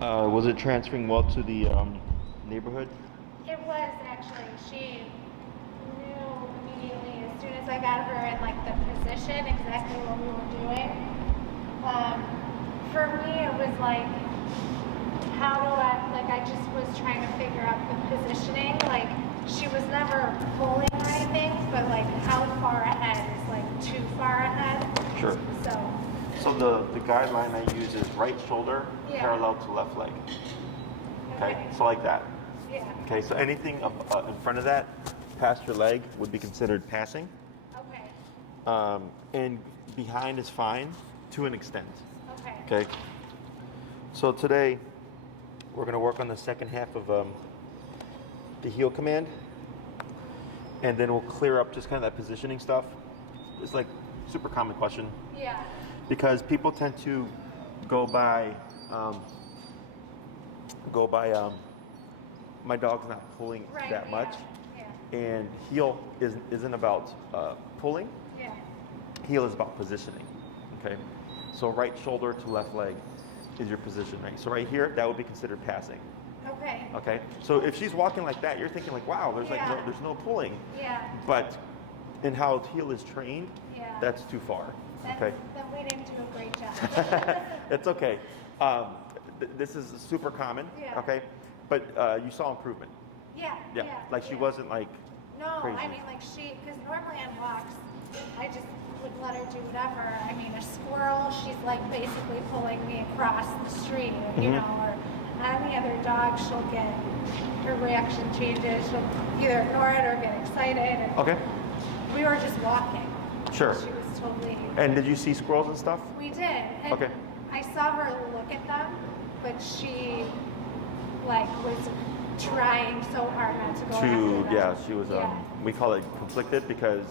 Was it transferring well to the neighborhood? It was actually. She knew immediately as soon as I got her in like the position exactly what we were doing. For me, it was like, how do I just was trying to figure out the positioning. Like, she was never pulling or anything, but like how far ahead is like too far ahead. Sure. So the guideline I use is right shoulder parallel to left leg. Okay. So like that. Yeah. Okay. So anything up, in front of that, past your leg, would be considered passing. Okay. And behind is fine to an extent. Okay. Okay. So today we're going to work on the second half of the heel command, and then we'll clear up just kind of that positioning stuff. It's like super common question. Yeah. Because people tend to go by my dog's not pulling that much, and heel isn't about pulling. Yeah. Heel is about positioning. Okay, so right shoulder to left leg is your position, right? So right here, that would be considered passing. Okay. Okay, so if she's walking like that, you're thinking like, wow, there's there's no pulling. Yeah. But in how heel is trained, that's too far. Okay. Then we didn't do a great job. It's okay. This is super common. Yeah. Okay, but you saw improvement. Yeah. Like she wasn't like. No, crazy. I mean like because normally on walks, I just would let her do whatever. I mean, a squirrel, she's like basically pulling me across the street, you know, or any other dog, she'll get, her reaction changes. She'll either ignore it or get excited. Okay. We were just walking. Sure. She was totally. And did you see squirrels and stuff? We did. And okay. I saw her look at them, but she like was trying so hard not to go after them. Yeah, she was. We call it conflicted because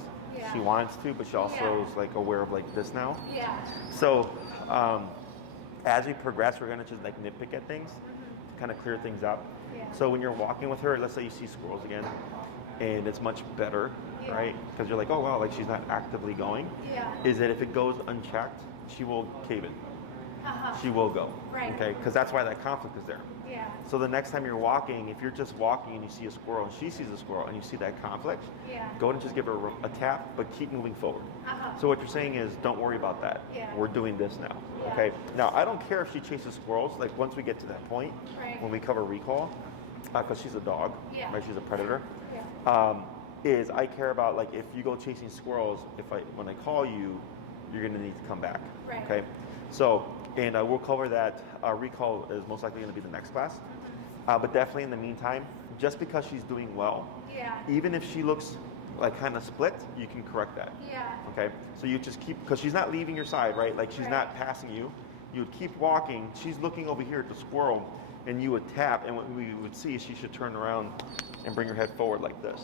she wants to, but she also is like aware of like this now. Yeah. So as we progress, we're gonna just like nitpick at things, to kind of clear things up. Yeah. So when you're walking with her, let's say you see squirrels again, and it's much better, right? Because you're like, oh wow, like she's not actively going. Yeah. Is that if it goes unchecked, she will cave in. She will go. Right. Okay, because that's why that conflict is there. Yeah. So the next time you're walking, if you're just walking and you see a squirrel and she sees a squirrel and you see that conflict, go ahead and just give her a tap, but keep moving forward. So what you're saying is, don't worry about that. Yeah. We're doing this now. Okay. Now I don't care if she chases squirrels. Like once we get to that point, when we cover recall, because she's a dog, right? She's a predator. Is I care about like if you go chasing squirrels, when I call you, you're gonna need to come back. Right. Okay. So. And we'll cover that. Recall is most likely going to be the next class. But definitely in the meantime, just because she's doing well, even if she looks like kind of split, you can correct that. Okay. So you just keep, because she's not leaving your side, right? Like she's not passing you. You would keep walking. She's looking over here at the squirrel, and you would tap, and what we would see is she should turn around and bring her head forward like this.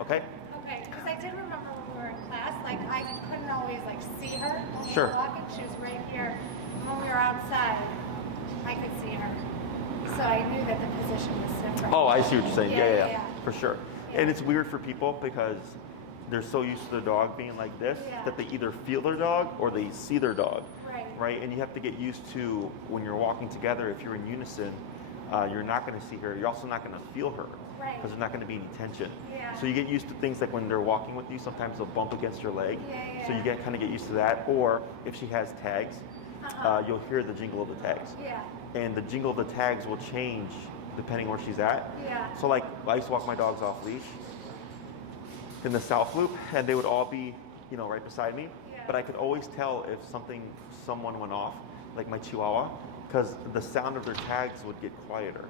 Okay. Okay. Because I did remember when we were in class, like I couldn't always like see her when Sure. we were walking. She was right here. When we were outside, I could see her. So I knew that the position was different. Oh, I see what you're saying. Yeah. For sure. And it's weird for people because they're so used to their dog being like this that they either feel their dog or they see their dog. Right? And you have to get used to when you're walking together, if you're in unison, you're not going to see her. You're also not going to feel her. Because there's not going to be any tension. So you get used to things like when they're walking with you, sometimes they'll bump against your leg. So you kind of get used to that. Or if she has tags, you'll hear the jingle of the tags. And the jingle of the tags will change depending where she's at. So like I used to walk my dogs off leash in the South Loop, and they would all be, right beside me. But I could always tell if someone went off, like my Chihuahua, because the sound of their tags would get quieter.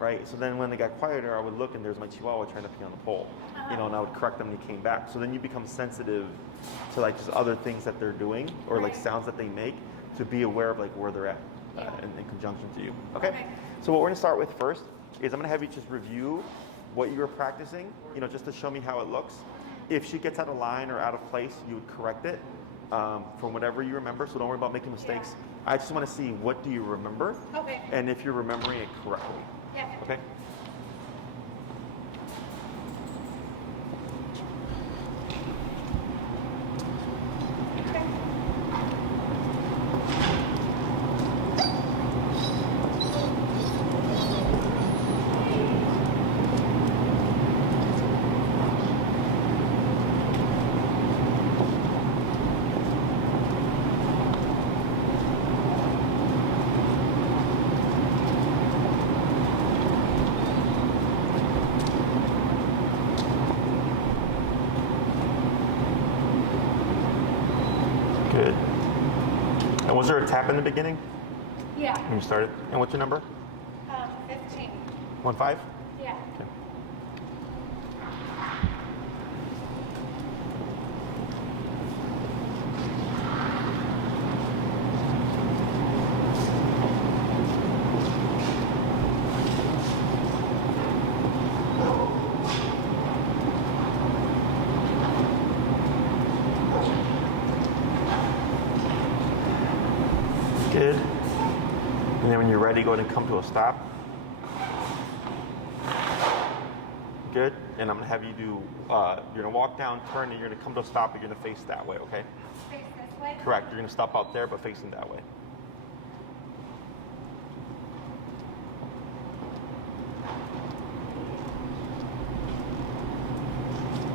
Right? So then when they got quieter, I would look and there's my Chihuahua trying to pee on the pole. And I would correct them and he came back. So then you become sensitive to like just other things that they're doing or like sounds that they make to be aware of like where they're at in conjunction to you. Okay? So what we're gonna start with first is I'm gonna have you just review what you were practicing, just to show me how it looks. If she gets out of line or out of place, you would correct it from whatever you remember. So don't worry about making mistakes. I just want to see what do you remember, and if you're remembering it correctly. Okay. Good. And was there a tap in the beginning Yeah. when you started? And what's your number? 15. 15? Yeah. Okay. Good. And then when you're ready, go ahead and come to a stop. Good. And I'm going to have you do, you're going to walk down, turn, and you're going to come to a stop, and you're going to face that way, okay? Face this way? Correct. You're going to stop out there, but facing that way.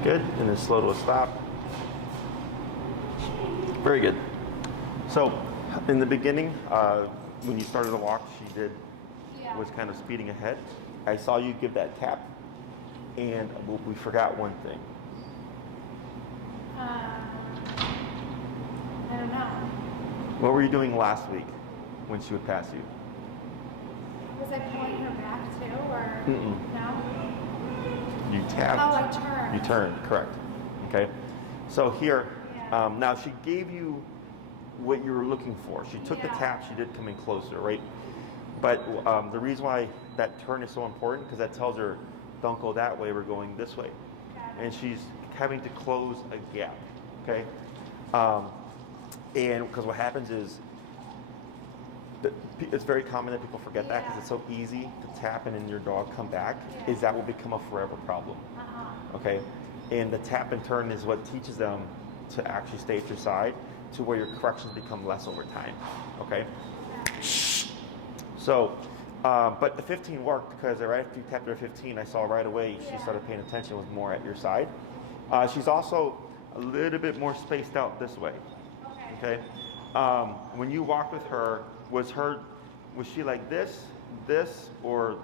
Good. And then slow to a stop. Very good. So, in the beginning, when you started to walk, she was kind of speeding ahead. I saw you give that tap, and we forgot one thing. I don't know. What were you doing last week when she would pass you? Was I pulling her back too, or Mm-mm. no? You tapped. Oh, I turned. You turned, correct. Okay. So here, Yeah. now she gave you what you were looking for. She took the Yeah. tap, she did come in closer, right? But the reason why that turn is so important, because that tells her, don't go that way, we're going this way. Okay. And she's having to close a gap, okay? And because what happens is, it's very common that people forget that because it's so easy to tap and then your dog come back, is that will become a forever problem, okay? And the tap and turn is what teaches them to actually stay at your side, to where your corrections become less over time, okay? So, but the 15 worked because right after you tapped her 15, I saw right away she started paying attention, was more at your side. She's also a little bit more spaced out this way, okay? When you walked with her, was she like this, or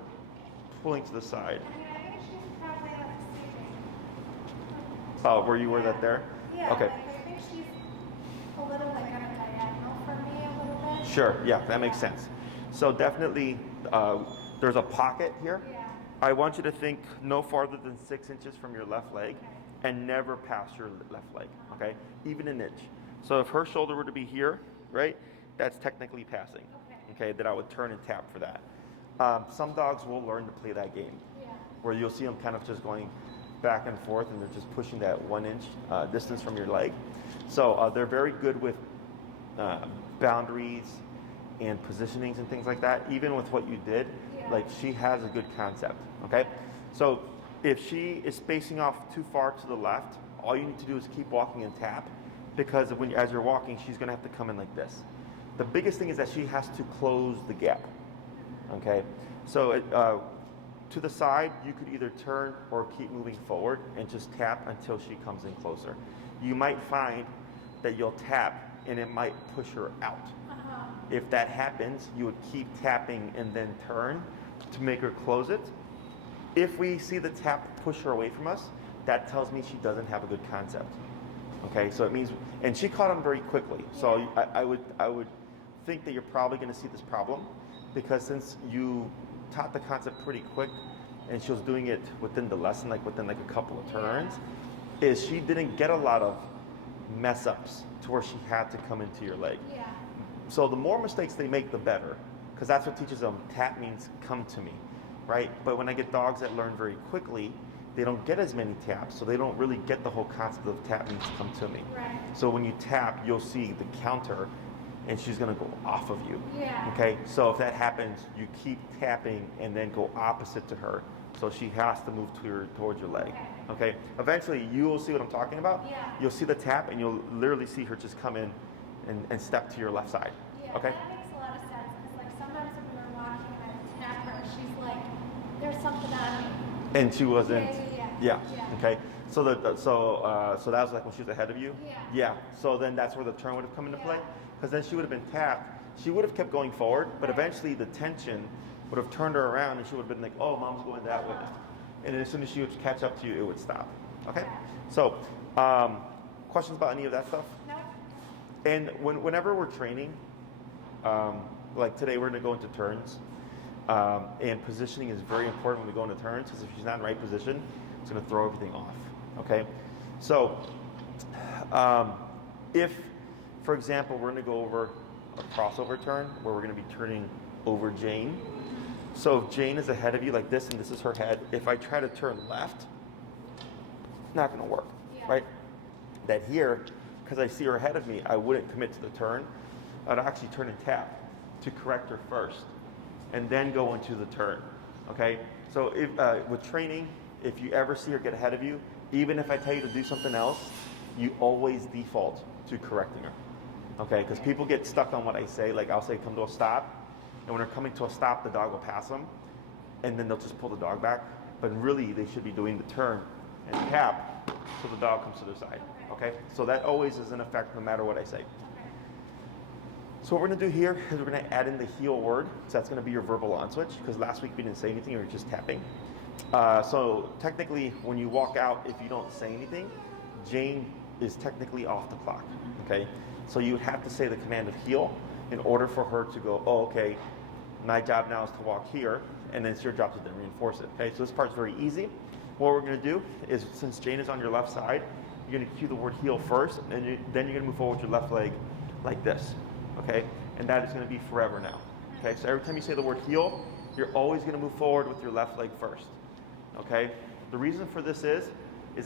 pulling to the side? I think she's probably like sleeping. Oh, were you were that there? Yeah. Okay. Like, I think she's a little like on a diagonal for me a little bit. Sure, yeah, that makes sense. So definitely, there's a pocket here. Yeah. I want you to think no farther than 6 inches from your left leg, and never past your left leg, okay? Even an inch. So if her shoulder were to be here, right, that's technically passing, okay? That I would turn and tap for that. Some dogs will learn to play that game, where you'll see them kind of just going back and forth, and they're just pushing that 1 inch distance from your leg. So they're very good with boundaries and positionings and things like that. Even with what you did, like she has a good concept, okay? So if she is spacing off too far to the left, all you need to do is keep walking and tap, because as you're walking, she's gonna have to come in like this. The biggest thing is that she has to close the gap, okay? So to the side, you could either turn or keep moving forward and just tap until she comes in closer. You might find that you'll tap and it might push her out. If that happens, you would keep tapping and then turn to make her close it. If we see the tap push her away from us, that tells me she doesn't have a good concept. Okay, so it means, and she caught on very quickly. So I would think that you're probably going to see this problem, because since you taught the concept pretty quick, and she was doing it within the lesson, like within like a couple of turns, is she didn't get a lot of mess ups to where she had to come into your leg. So the more mistakes they make, the better, because that's what teaches them tap means come to me, right? But when I get dogs that learn very quickly, they don't get as many taps, so they don't really get the whole concept of tap means come to me. So when you tap, you'll see the counter, and she's gonna go off of you. Okay, so if that happens, you keep tapping and then go opposite to her, so she has to move towards your leg. Okay, eventually you will see what I'm talking about. You'll see the tap, and you'll literally see her just come in and step to your left side. Okay. That makes a lot of sense, because like sometimes when we were walking and I tap her, she's like, there's something on me. And she wasn't. Yeah. Okay. So so that was like when she was ahead of you. Yeah. So then that's where the turn would have come into play, because then she would have been tapped. She would have kept going forward, but eventually the tension would have turned her around, and she would have been like, "Oh, mom's going that way," and then as soon as she would catch up to you, it would stop. Okay. So, questions about any of that stuff? No. And whenever we're training, like today we're going to go into turns, and positioning is very important when we go into turns, because if she's not in the right position, it's going to throw everything off, okay? So if, for example, we're going to go over a crossover turn where we're going to be turning over Jane. So if Jane is ahead of you like this and this is her head, if I try to turn left, not going to work, right? That here, because I see her ahead of me, I wouldn't commit to the turn. I'd actually turn and tap to correct her first and then go into the turn, okay? So if, with training, if you ever see her get ahead of you, even if I tell you to do something else, you always default to correcting her, okay? Because people get stuck on what I say. Like I'll say, come to a stop. And when they're coming to a stop, the dog will pass them. And then they'll just pull the dog back. But really, they should be doing the turn and tap so the dog comes to their side, okay? So that always is in effect no matter what I say. So what we're gonna do here is we're gonna add in the heel word. So that's gonna be your verbal on switch, because last week we didn't say anything, we were just tapping. So technically, when you walk out, if you don't say anything, Jane is technically off the clock, okay? So you would have to say the command of heel in order for her to go, oh, okay, my job now is to walk here, and then it's your job to then reinforce it, okay? So this part's very easy. What we're gonna do is, since Jane is on your left side, you're gonna cue the word heel first, and then you're gonna move forward with your left leg like this, okay? And that is gonna be forever now, okay? So every time you say the word heel, you're always gonna move forward with your left leg first, okay? The reason for this is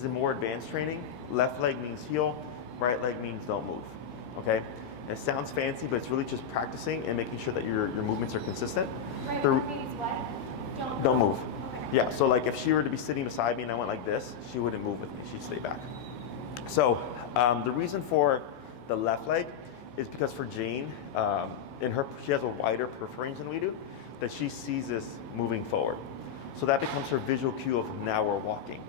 in more advanced training, left leg means heel, right leg means don't move, okay? It sounds fancy, but it's really just practicing and making sure that your movements are consistent. Right leg means what? Don't move. Okay. Yeah, so like if she were to be sitting beside me and I went like this, she wouldn't move with me, she'd stay back. So the reason for the left leg is because for Jane, she has a wider peripheral range than we do, that she sees this moving forward. So that becomes her visual cue of now we're walking.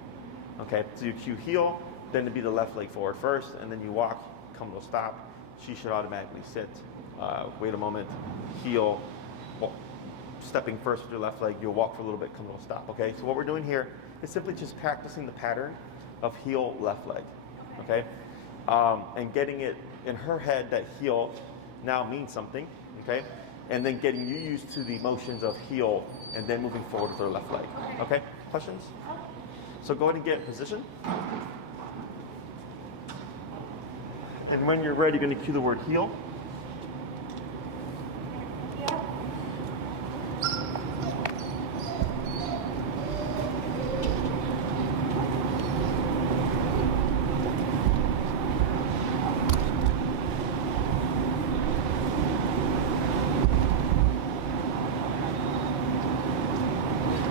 Okay, so you cue heel, then to be the left leg forward first, and then you walk, come to a stop. She should automatically sit, wait a moment, heel, stepping first with your left leg, you'll walk for a little bit, come to a stop, okay? So what we're doing here is simply just practicing the pattern of heel, left leg, okay? And getting it in her head that heel now means something, okay? And then getting you used to the motions of heel and then moving forward with her left leg, okay? Questions? So go ahead and get in position. And when you're ready, you're going to cue the word heel.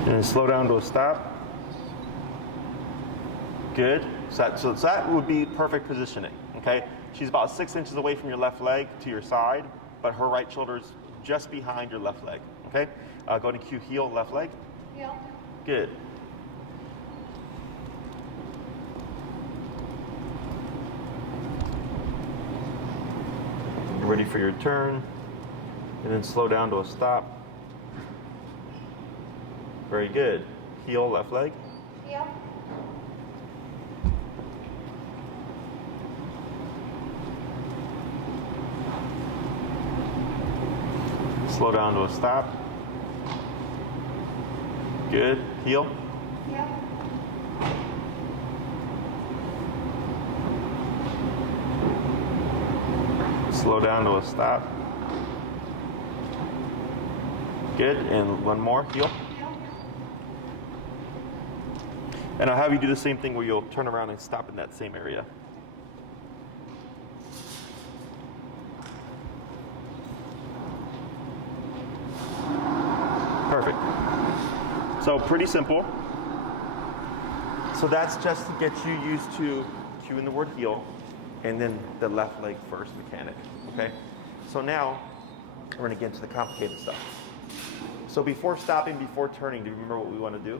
And slow down to a stop. Good. So that would be perfect positioning, okay? She's about 6 inches away from your left leg to your side, but her right shoulder is just behind your left leg, okay? Go ahead and cue heel, left leg. Heel. Good. You're ready for your turn, and then slow down to a stop. Very good. Heel, left leg. Heel. Slow down to a stop. Good. Heel. Heel. Slow down to a stop. Good. And one more. Heel. And I'll have you do the same thing where you'll turn around and stop in that same area. Perfect. So pretty simple. So that's just to get you used to cueing the word heel and then the left leg first mechanic, okay? So now we're gonna get into the complicated stuff. So before stopping, before turning, do you remember what we wanna do?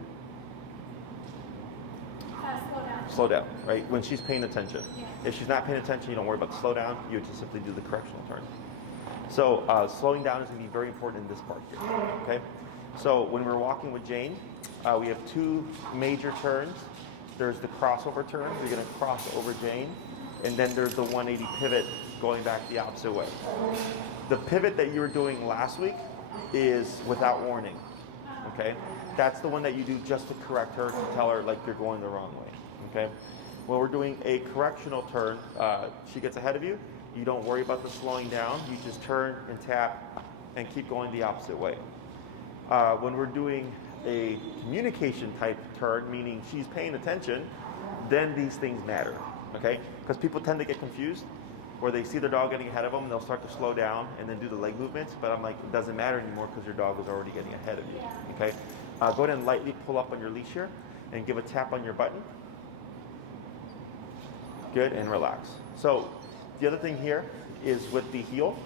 Slow down. Slow down, right? When she's paying attention. Yeah. If she's not paying attention, you don't worry about the slow down, you just simply do the correctional turn. So slowing down is gonna be very important in this part here, okay? So when we're walking with Jane, we have two major turns. There's the crossover turn, you're gonna cross over Jane, and then there's the 180 pivot going back the opposite way. The pivot that you were doing last week is without warning, okay? That's the one that you do just to correct her, to tell her like you're going the wrong way, okay? When we're doing a correctional turn, she gets ahead of you, you don't worry about the slowing down, you just turn and tap and keep going the opposite way. When we're doing a communication type turn, meaning she's paying attention, then these things matter, okay? Because people tend to get confused, or they see their dog getting ahead of them, and they'll start to slow down and then do the leg movements, but I'm like, it doesn't matter anymore because your dog was already getting ahead of you, okay? Go ahead and lightly pull up on your leash here and give a tap on your button. Good, and relax. So the other thing here is with the heel,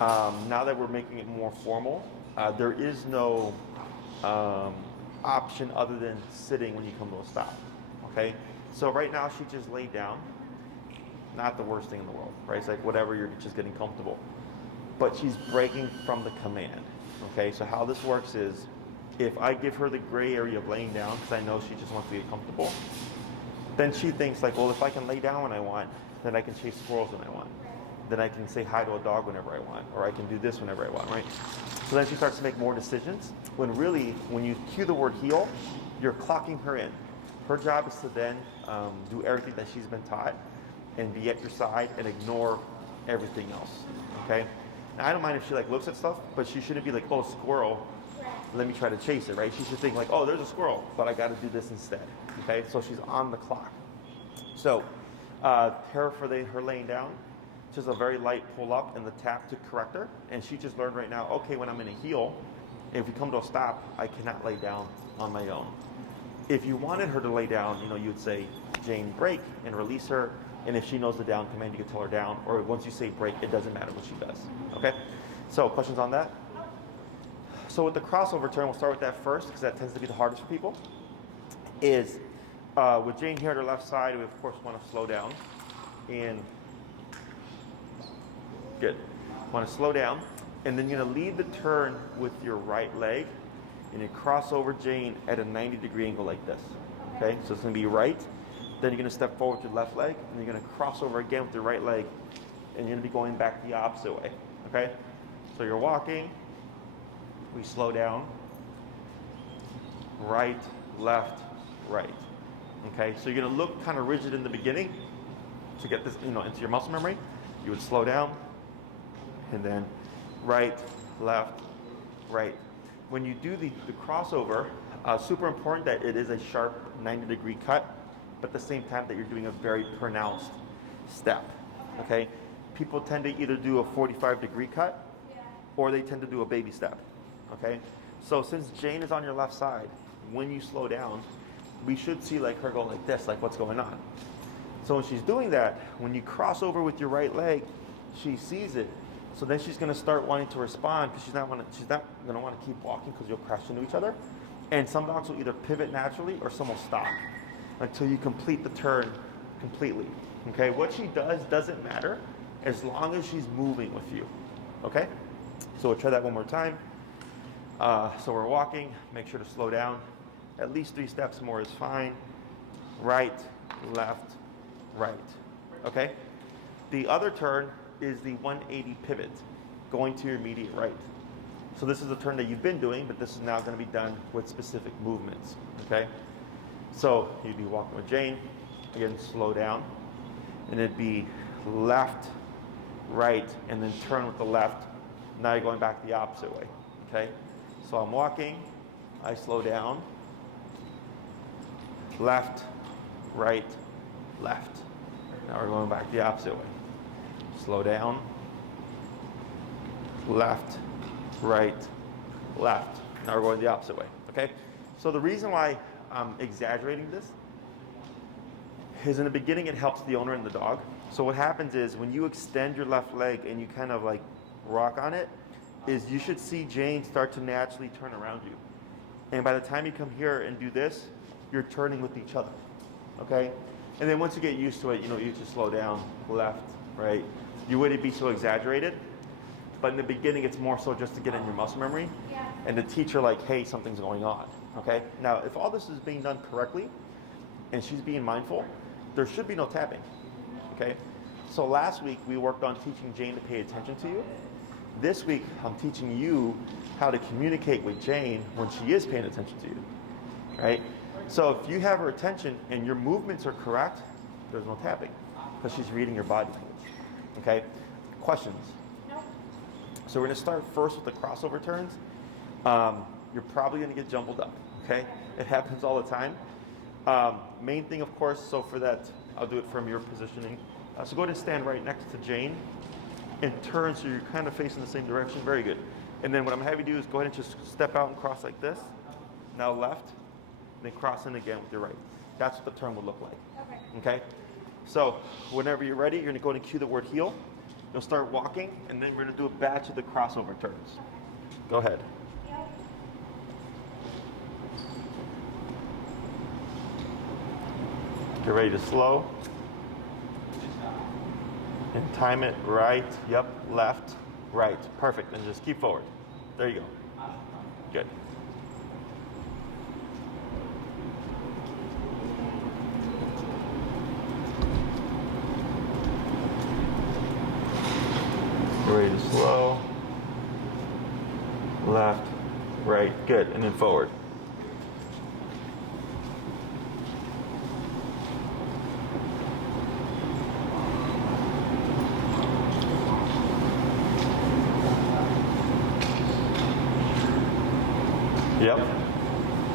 now that we're making it more formal, there is no option other than sitting when you come to a stop, okay? So right now she just laid down, not the worst thing in the world, right? It's like whatever, you're just getting comfortable. But she's breaking from the command, okay? So how this works is, if I give her the gray area of laying down, because I know she just wants to get comfortable, then she thinks like, well, if I can lay down when I want, then I can chase squirrels when I want. Then I can say hi to a dog whenever I want, or I can do this whenever I want, right? So then she starts to make more decisions, when really, when you cue the word heel, you're clocking her in. Her job is to then do everything that she's been taught and be at your side and ignore everything else, okay? Now, I don't mind if she like looks at stuff, but she shouldn't be like, oh, squirrel, let me try to chase it, right? She should think like, oh, there's a squirrel, but I got to do this instead, okay? So she's on the clock. So her laying down, just a very light pull up and the tap to correct her, and she just learned right now, okay, when I'm in a heel, if you come to a stop, I cannot lay down on my own. If you wanted her to lay down, you know, you would say, Jane, break, and release her, and if she knows the down command, you can tell her down, or once you say break, it doesn't matter what she does, okay? So questions on that? So with the crossover turn, we'll start with that first, because that tends to be the hardest for people, is with Jane here at her left side, we of course want to slow down, and good. Want to slow down, and then you're going to lead the turn with your right leg, and you cross over Jane at a 90-degree angle like this. Okay, so it's going to be right, then you're going to step forward with your left leg, and you're going to cross over again with your right leg, and you're going to be going back the opposite way. Okay, so you're walking, we slow down, right, left, right. Okay, so you're going to look kind of rigid in the beginning to get this, you know, into your muscle memory. You would slow down, and then right, left, right. When you do the crossover, super important that it is a sharp 90-degree cut, but at the same time that you're doing a very pronounced step, okay? People tend to either do a 45-degree cut, or they tend to do a baby step, okay? So since Jane is on your left side, when you slow down, we should see like her go like this, like what's going on. So when she's doing that, when you cross over with your right leg, she sees it. So then she's going to start wanting to respond, because she's not going to want to keep walking because you'll crash into each other. And some dogs will either pivot naturally or some will stop until you complete the turn completely. Okay, what she does doesn't matter as long as she's moving with you. Okay, so we'll try that one more time. So we're walking, make sure to slow down. At least 3 steps more is fine. Right, left, right. Okay, the other turn is the 180 pivot, going to your immediate right. So this is a turn that you've been doing, but this is now going to be done with specific movements, okay? So you'd be walking with Jane, again, slow down, and it'd be left, right, and then turn with the left. Now you're going back the opposite way, okay? So I'm walking, I slow down, left, right, left. Now we're going back the opposite way. Slow down, left, right, left. Now we're going the opposite way, okay? So the reason why I'm exaggerating this is in the beginning it helps the owner and the dog. So what happens is when you extend your left leg and you kind of like rock on it, is you should see Jane start to naturally turn around you. And by the time you come here and do this, you're turning with each other, okay? And then once you get used to it, you know, you just slow down, left, right. You wouldn't be so exaggerated, but in the beginning, it's more so just to get in your muscle memory and to teach her like, hey, something's going on, okay? Now, if all this is being done correctly and she's being mindful, there should be no tapping, okay? So last week we worked on teaching Jane to pay attention to you. This week I'm teaching you how to communicate with Jane when she is paying attention to you, right? So if you have her attention and your movements are correct, there's no tapping because she's reading your body language, okay? Questions? Nope. So we're gonna start first with the crossover turns. You're probably gonna get jumbled up, okay? It happens all the time. Main thing, of course, so for that, I'll do it from your positioning. So go ahead and stand right next to Jane and turn so you're kind of facing the same direction. Very good. And then what I'm gonna have you do is go ahead and just step out and cross like this. Now left, then cross in again with your right. That's what the turn would look like. Okay? So whenever you're ready, you're gonna go ahead and cue the word heel. You'll start walking, and then we're gonna do a batch of the crossover turns. Go ahead. Get ready to slow. And time it right, yep, left, right. Perfect, and just keep forward. There you go. Good. Get ready to slow. Left, right, good, and then forward. Yep.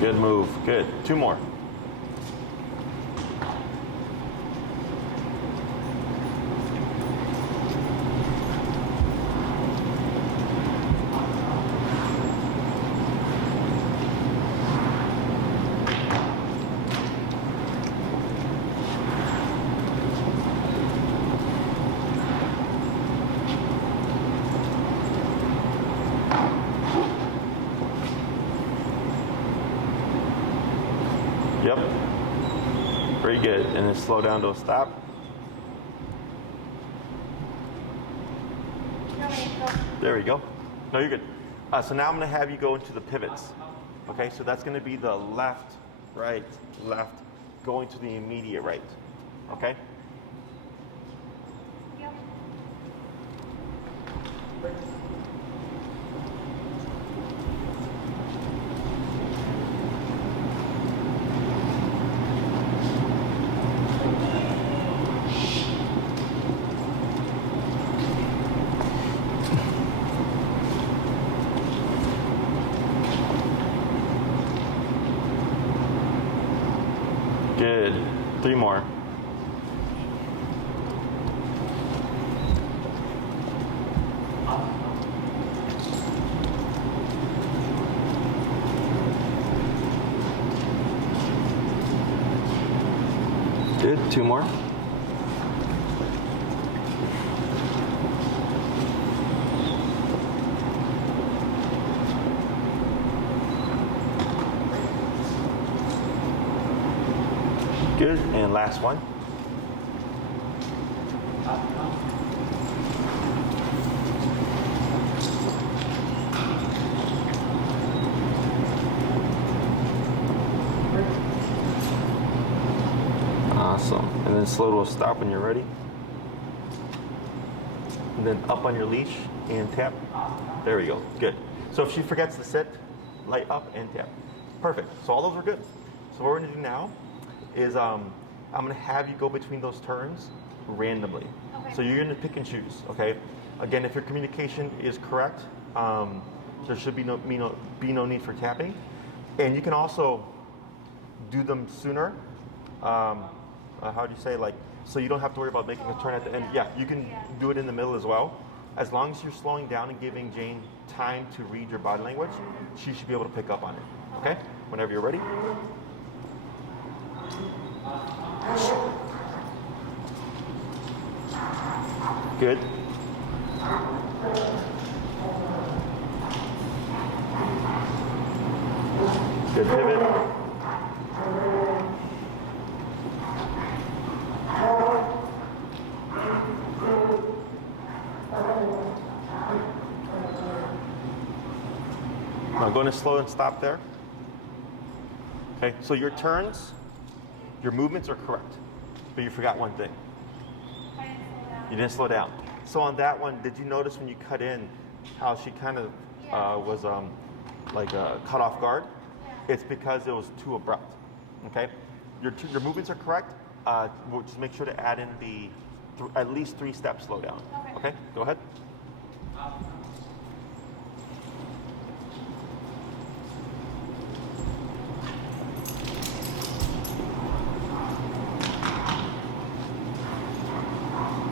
Good move. Good. 2 more. Yep. Very good. And then slow down to a stop. There we go. No, you're good. So now I'm going to have you go into the pivots. Okay, so that's going to be the left, right, left, going to the immediate right. Okay? Yep. Good. 3 more. Good. 2 more. Good, and last one. Awesome, and then slow to a stop when you're ready. And then up on your leash and tap. There we go, good. So if she forgets to sit, light up and tap. Perfect, so all those are good. So what we're gonna do now is I'm gonna have you go between those turns randomly. Okay. So you're gonna pick and choose, okay? Again, if your communication is correct, there should be no need for tapping. And you can also do them sooner. How do you say, like, so you don't have to worry about making a turn at the end. Yeah, you can do it in the middle as well. As long as you're slowing down and giving Jane time to read your body language, she should be able to pick up on it, okay? Whenever you're ready. Good. Good pivot. Now I'm going to slow and stop there. Okay, so your turns, your movements are correct, but you forgot one thing. You didn't slow down. So on that one, did you notice when you cut in how she kind of was caught off guard? Yeah. It's because it was too abrupt. Okay, your movements are correct. We'll just make sure to add in the at least 3 steps slow down. Okay, go ahead.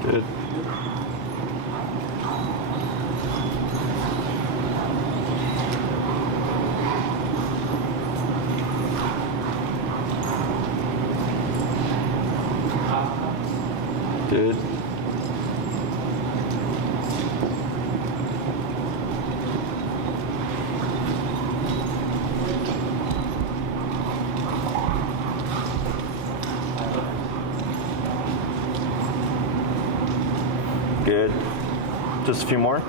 Good. Good. Good. Just a few more.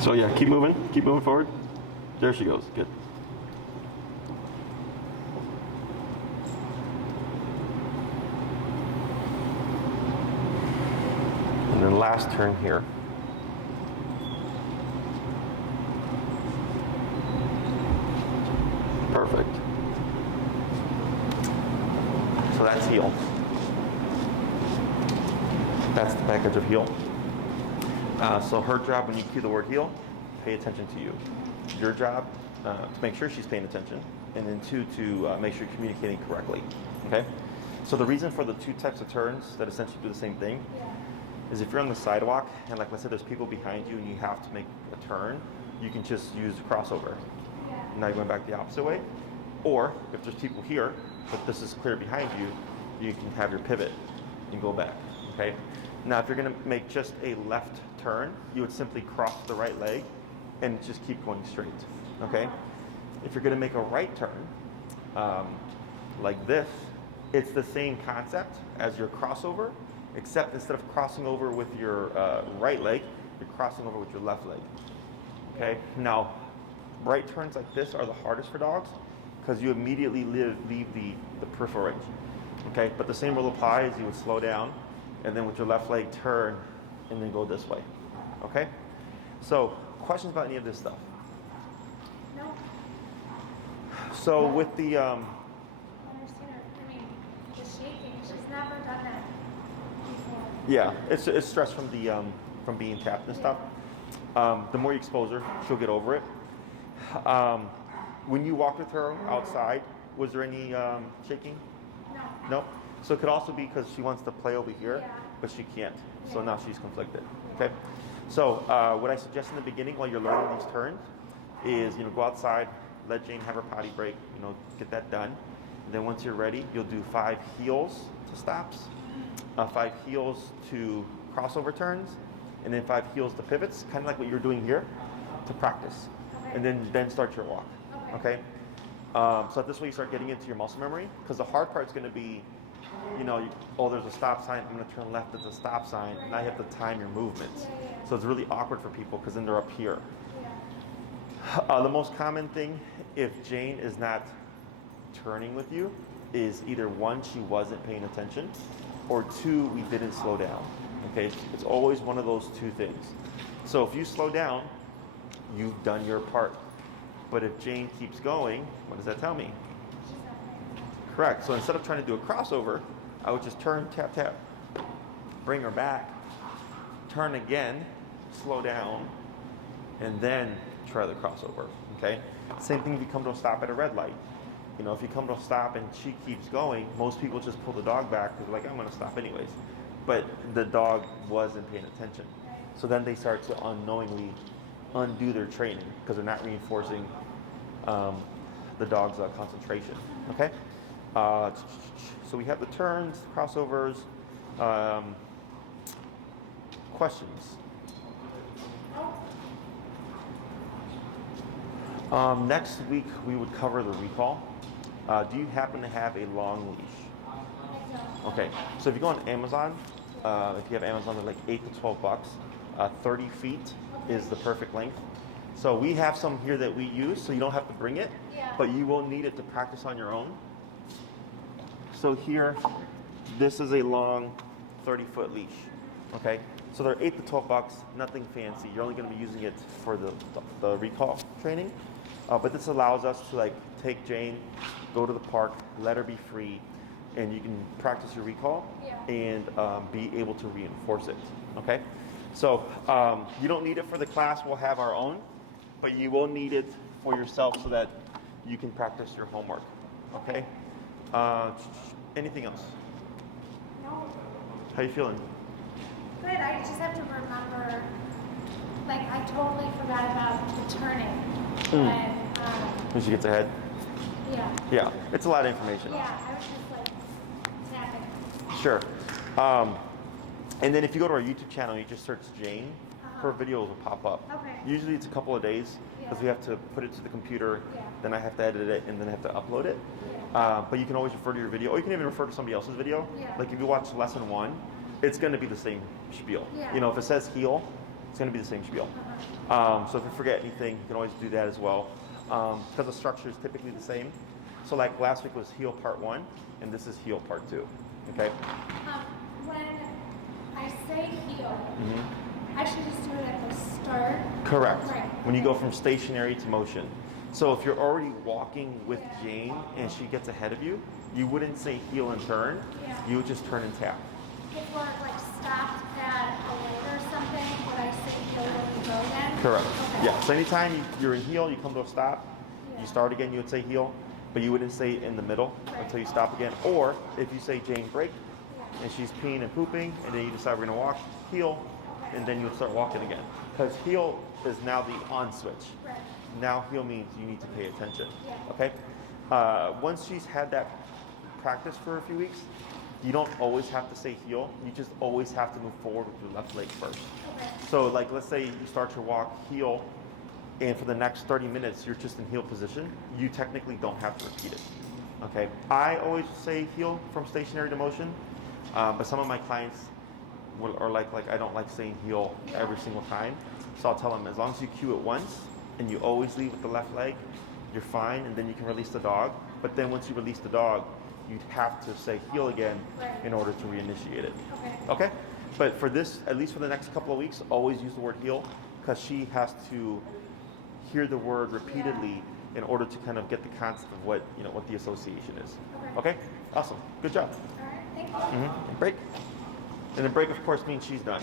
So yeah, keep moving forward. There she goes, good. And then last turn here. Perfect. So that's heel. That's the package of heel. So her job when you cue the word heel, pay attention to you. Your job to make sure she's paying attention, and then 2, to make sure you're communicating correctly. Okay. So the reason for the 2 types of turns that essentially do the same thing is if you're on the sidewalk and like let's say there's people behind you and you have to make a turn, you can just use crossover. Now you're going back the opposite way. Or if there's people here, but this is clear behind you, you can have your pivot and go back. Okay. Now, if you're going to make just a left turn, you would simply cross the right leg and just keep going straight, okay? If you're going to make a right turn, like this, it's the same concept as your crossover, except instead of crossing over with your right leg, you're crossing over with your left leg, okay? Now, right turns like this are the hardest for dogs because you immediately leave the peripheral range, okay? But the same rule applies. You would slow down, and then with your left leg turn, and then go this way, okay? So, questions about any of this stuff? No. So with the, I understand her. I mean, the shaking, she's never done that before. yeah, it's stress from being tapped and stuff. The more you expose her, she'll get over it. When you walked with her outside, was there any shaking? No. No? So it could also be because she wants to play over here, but she can't. So now she's conflicted. Okay. So what I suggest in the beginning while you're learning these turns is, go outside, let Jane have her potty break, get that done. And then once you're ready, you'll do 5 heels to stops, 5 heels to crossover turns, and then 5 heels to pivots, kind of like what you're doing here, to practice. Okay. And then start your walk. Okay. So this way you start getting into your muscle memory, because the hard part is going to be, there's a stop sign, I'm going to turn left at the stop sign, and I have to time your movements. So it's really awkward for people because then they're up here. The most common thing, if Jane is not turning with you, is either 1, she wasn't paying attention, or 2, we didn't slow down. Okay, it's always one of those 2 things. So if you slow down, you've done your part. But if Jane keeps going, what does that tell me? Correct. So instead of trying to do a crossover, I would just turn, tap, tap, bring her back, turn again, slow down, and then try the crossover. Okay. Same thing if you come to a stop at a red light. If you come to a stop and she keeps going, most people just pull the dog back because they're like, I'm going to stop anyways. But the dog wasn't paying attention. So then they start to unknowingly undo their training because they're not reinforcing the dog's concentration. Okay. So we have the turns, crossovers, questions. Next week we would cover the recall. Do you happen to have a long leash? Okay, so if you go on Amazon, if you have Amazon, they're like 8 to 12 bucks. 30 feet is the perfect length. So we have some here that we use, so you don't have to bring it, but you will need it to practice on your own. So here, this is a long 30-foot leash. Okay, so they're 8 to 12 bucks, nothing fancy. You're only going to be using it for the recall training. But this allows us to like take Jane, go to the park, let her be free, and you can practice your recall and be able to reinforce it. Okay, so you don't need it for the class. We'll have our own, but you will need it for yourself so that you can practice your homework. Okay. Anything else? No. How you feeling? Good. I just have to remember. Like I totally forgot about the turning. When she gets ahead. Yeah. Yeah, it's a lot of information. Yeah, I was just like tapping. Sure. And then if you go to our YouTube channel, you just search Jane, her videos will pop up. Okay. Usually it's a couple of days because we have to put it to the computer, then I have to edit it, and then I have to upload it. But you can always refer to your video, or you can even refer to somebody else's video. Like if you watch lesson 1, it's going to be the same spiel. You know, if it says heel, it's going to be the same spiel. So if you forget anything, you can always do that as well. Because the structure is typically the same. So like last week was heel part 1, and this is heel part 2. Okay? When I say heel, I should just do it at the start? Correct. Right. When you go from stationary to motion. So if you're already walking with Jane and she gets ahead of you, you wouldn't say heel and turn. You would just turn and tap. If we're like stopped at a light or something, would I say heel when we go again? Correct. Okay. Yeah. So anytime you're in heel, you come to a stop, you start again, you would say heel, but you wouldn't say in the middle until you stop again. Or if you say Jane break, and she's peeing and pooping, and then you decide we're gonna walk, heel, and then you would start walking again. Because heel is now the on switch. Right. Now heel means you need to pay attention. Okay? Once she's had that practice for a few weeks, you don't always have to say heel. You just always have to move forward with your left leg first. Okay. So like let's say you start your walk heel, and for the next 30 minutes you're just in heel position. You technically don't have to repeat it. Okay? I always say heel from stationary to motion, but some of my clients are like I don't like saying heel every single time. So I'll tell them as long as you cue it once and you always lead with the left leg, you're fine, and then you can release the dog. But then once you release the dog, you'd have to say heel again in order to reinitiate it. Okay? But for this, at least for the next couple of weeks, always use the word heel because she has to hear the word repeatedly in order to kind of get the concept of what the association is. Okay? Awesome. Good job. All right. Thank you. Break. And the break, of course, means she's done.